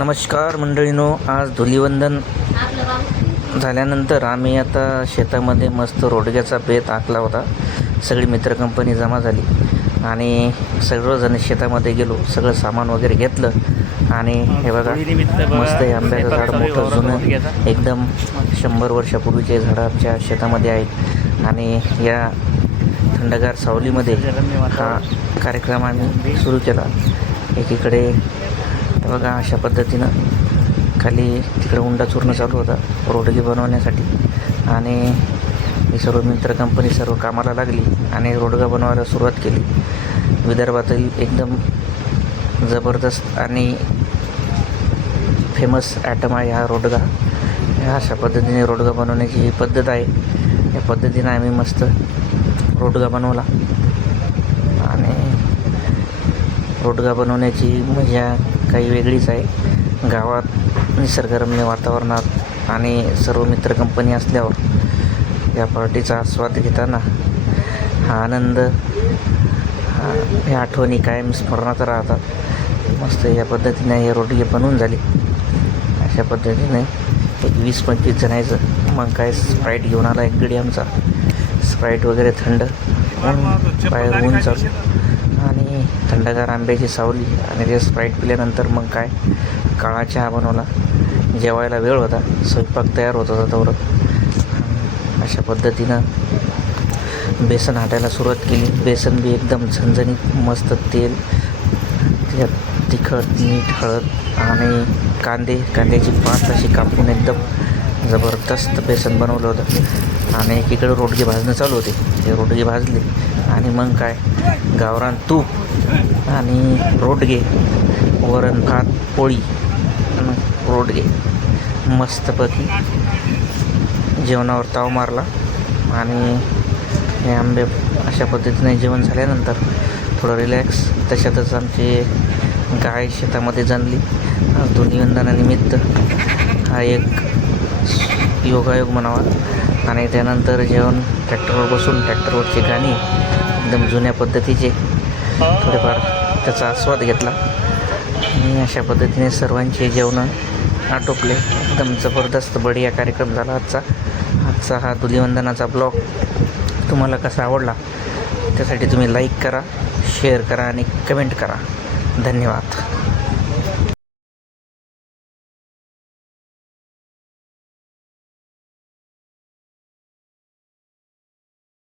नमस्कार मंडळीनो, आज धुलीवंदन झाल्यानंतर आम्ही आता शेतामध्ये मस्त रोडग्याचा बेत आखला होता. सगळी मित्र कंपनी जमा झाली आणि सर्वजण शेतामध्ये गेलो. सगळं सामान वगैरे घेतलं आणि हे बघा मस्त हे आंब्याचं झाड मोठं जुनं एकदम 100 वर्षापूर्वीचे झाडं आमच्या शेतामध्ये आहेत. आणि या थंडगार सावलीमध्ये हा कार्यक्रम आम्ही सुरू केला. एकीकडे बघा अशा पद्धतीनं खाली तिकडे उंडा चूर्ण चालू होता रोडगे बनवण्यासाठी आणि ही सर्व मित्र कंपनी सर्व कामाला लागली आणि रोडगा बनवायला सुरुवात केली. विदर्भातील एकदम जबरदस्त आणि फेमस ॲटम आहे हा रोडगा. अशा पद्धतीने रोडगा बनवण्याची ही पद्धत आहे. या पद्धतीनं आम्ही मस्त रोडगा बनवला आणि रोडगा बनवण्याची मजा काही वेगळीच आहे. गावात निसर्गरम्य वातावरणात आणि सर्व मित्र कंपनी असल्यावर या पार्टीचा आस्वाद घेताना हा आनंद ह्या आठवणी कायम स्मरणात राहतात. मस्त या पद्धतीने हे रोडगे बनवून झाले. अशा पद्धतीने एक 20-25 जणायचं मग काय स्प्राईट घेऊन आला एक गडी आमचा. स्प्राईट वगैरे थंड बाहेर ऊन चालू आणि थंडगार आंब्याची सावली आणि ते स्प्राईट पिल्यानंतर मग काय काळा चहा बनवला. जेवायला वेळ होता, स्वयंपाक तयार होत होता तोवर. अशा पद्धतीनं बेसन हाटायला सुरुवात केली. बेसन बी एकदम झणझणीत मस्त तेल, त्यात तिखट, मीठ, हळद आणि कांद्याची पात अशी कापून एकदम जबरदस्त बेसन बनवलं होतं. आणि एकीकडे रोडगे भाजणं चालू होते. ते रोडगे भाजले आणि मग काय गावरान तूप आणि रोडगे, वरण भात पोळी रोडगे मस्तपैकी जेवणावर ताव मारला. आणि हे आंबे अशा पद्धतीने जेवण झाल्यानंतर थोडं रिलॅक्स. तशातच आमची गाय शेतामध्ये जाणली. धुलीवंदनानिमित्त हा एक योगायोग म्हणावा. आणि त्यानंतर जेवण ट्रॅक्टरवर बसून ट्रॅक्टरवरची गाणी एकदम जुन्या पद्धतीचे थोडेफार त्याचा आस्वाद घेतला. आणि अशा पद्धतीने सर्वांचे जेवणं आटोपले. एकदम जबरदस्त बढिया कार्यक्रम झाला आजचा हा धुलीवंदनाचा ब्लॉग तुम्हाला कसा आवडला त्यासाठी तुम्ही लाईक करा, शेअर करा आणि कमेंट करा. धन्यवाद.